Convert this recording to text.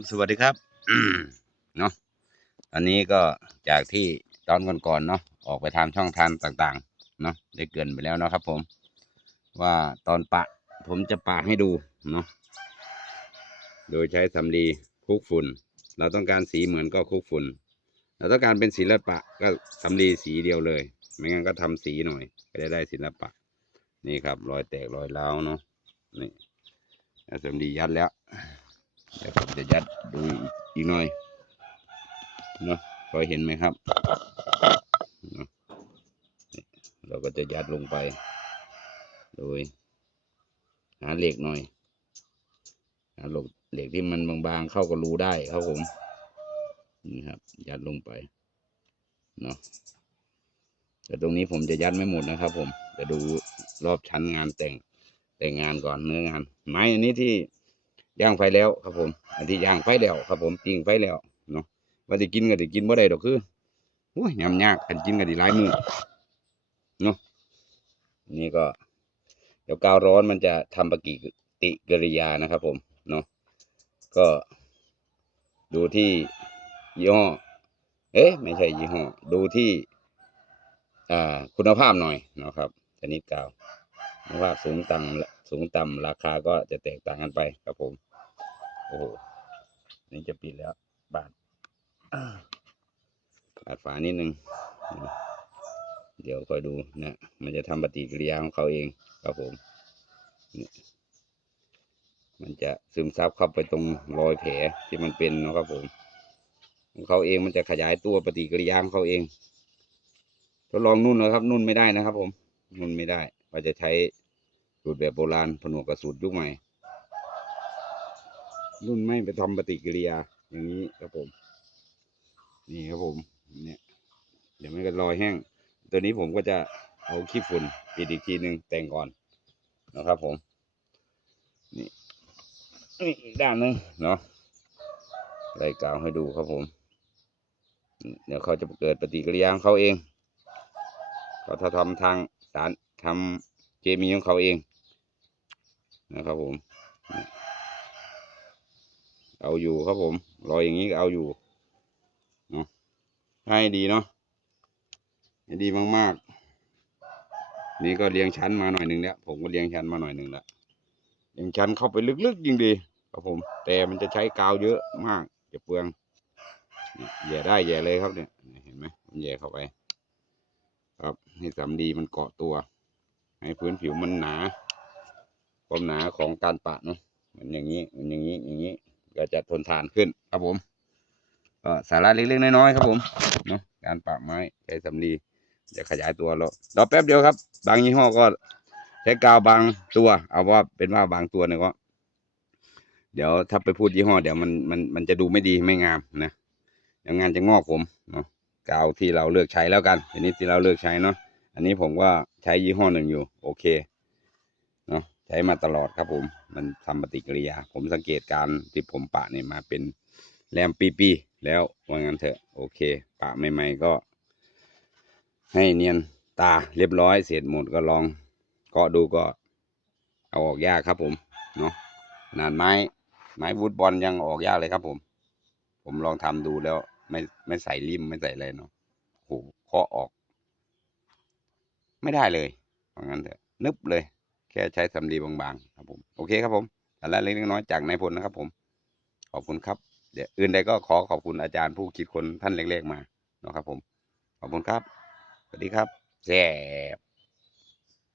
ผมสวัสดีครับเนาะอันนี้ก็จากที่ตอนก่อนๆเนาะออกไปทำช่องทางต่างๆ เนาะได้เกินไปแล้วเนาะครับ ผม ว่าตอนปะ ผมจะปะให้ดูเนาะโดยใช้สำลีคลุกฝุ่น เราต้องการสีเหมือนก็คลุกฝุ่น เราต้องการเป็นศิลปะก็สำลีสีเดียวเลย ไม่งั้นก็ทำสีหน่อยก็จะได้ศิลปะ นี่ครับ รอยแตกรอยร้าวเนาะนี่สำลียัดแล้ว เดี๋ยวผมจะยัดดูอีกหน่อยเนาะพอเห็นไหมครับ เราก็จะยัดลงไป โดย หาเหล็กหน่อยหาหล็กเหล็กที่มันบางๆเข้ากับรูได้ครับผมนี่ครับ ยัดลงไปเนาะแต่ตรงนี้ผมจะยัดไม่หมดนะครับ ผมจะดูรอบชั้นงานแต่งแต่งงานก่อนเนื้องาน ไม้อันนี้ที่ ย่างไฟแล้วครับผม อันที่ย่างไฟแล้วครับผมปิ้งไฟแล้วเนาะว่าจะกินก็จะกินบ่ได้ดอกคือโอ้ยยำยากกันกินก็ไดีหลายมือเนาะนี่ก็ เดี๋ยวกาวร้อนมันจะทำปฏิกิริยานะครับ ผมเนาะก็ ดูที่ยี่ห้อ เอ๊ะ ไม่ใช่ยี่ห้อ ดูที่อ่าคุณภาพหน่อยนะครับชนิดกาวคุณภาพสูงต่ำสูงต่ำราคาก็จะแตกต่างกันไปครับผม โอ้โหนี่จะปิดแล้ว บาดบาดฝานิดนึง เดี๋ยวคอยดูนะ มันจะทำปฏิกิริยาของเขาเองครับผม มันจะซึมซับเข้าไปตรงรอยแผลที่มันเป็นนะครับผม ของเขาเองมันจะขยายตัวปฏิกิริยาของเขาเอง ทดลองนุ่นนะครับ นุ่นไม่ได้นะครับผม นุ่นไม่ได้ ว่าจะใช้สูตรแบบโบราณผนวกกับสูตรยุคใหม่ นุ่นไม่ไปทำปฏิกิริยาอย่างนี้ครับผม นี่ครับผมเนี่ยเดี๋ยวมันก็รอยแห้ง ตัวนี้ผมก็จะเอาขี้ฝุ่นปิดอีกทีหนึ่งแต่งก่อนนะครับผม นี่นี่อีกด้านหนึ่งเนาะไล่กาวให้ดูครับผม เดี๋ยวเขาจะเกิดปฏิกิริยาของเขาเองเขาถ้าทำทางสารทำเคมีของเขาเองนะครับผม เอาอยู่ครับผมรอยอย่างนี้ก็เอาอยู่เนาะให้ดีเนาะให้ดีมากๆ นี่ก็เลี้ยงชั้นมาหน่อยหนึ่งแล้วผมก็เลี้ยงชั้นมาหน่อยหนึ่งแล้วเลี้ยงชั้นเข้าไปลึกๆยิ่งดีครับผม แต่มันจะใช้กาวเยอะมากจะเปลืองแย่ได้แย่เลยครับเนี่ยเห็นไหมมันแย่เข้าไป ครับให้สำลีมันเกาะตัว ให้พื้นผิวมันหนาความหนาของการปะเนาะเหมือนอย่างนี้เหมือนอย่างนี้อย่างนี้ ก็จะทนทานขึ้นครับผมก็สาระเล็กๆน้อยๆครับผมเนาะการปะไม้ใช้สำลีจะขยายตัวแล้วรอแป๊บเดียวครับ บางยี่ห้อก็ใช้กาวบางตัว เอาว่าเป็นว่าบางตัวเนี่ยก็ เดี๋ยวถ้าไปพูดยี่ห้อเดี๋ยวมันมันมันจะดูไม่ดีไม่งามนะเดี๋ยวงานจะงอกผมเนาะกาวที่เราเลือกใช้แล้วกันอันนี้ที่เราเลือกใช้เนาะอันนี้ผมก็ใช้ยี่ห้อหนึ่งอยู่ โอเค ใช้มาตลอดครับผม มันทำปฏิกิริยา ผมสังเกตการที่ผมปะเนี่ยมาเป็นแรมปีๆแล้วว่างั้นเถอะ โอเค ปะใหม่ๆก็ ให้เนียนตาเรียบร้อยเสร็จหมดก็ลองเคาะดูก็เอาออกยากครับผมเนาะนาดไม้ไม้วูดบอลยังออกยากเลยครับผม ผมลองทำดูแล้ว ไม่ไม่ใส่ริมไม่ใส่อะไรเนาะโหเคาะออก ไม่ได้เลยเพราะงั้นเถอะนึบเลย ค่ใช้สำลีบางๆครับผมโอเคครับผมสาระเล็กน้อยจากนายพลนะครับ ผม ขอบคุณครับเดี๋ยวอื่นใดก็ขอขอบคุณอาจารย์ผู้คิดคนท่านเล็กๆมานะครับผม ขอบคุณครับ สวัสดีครับแซ่บ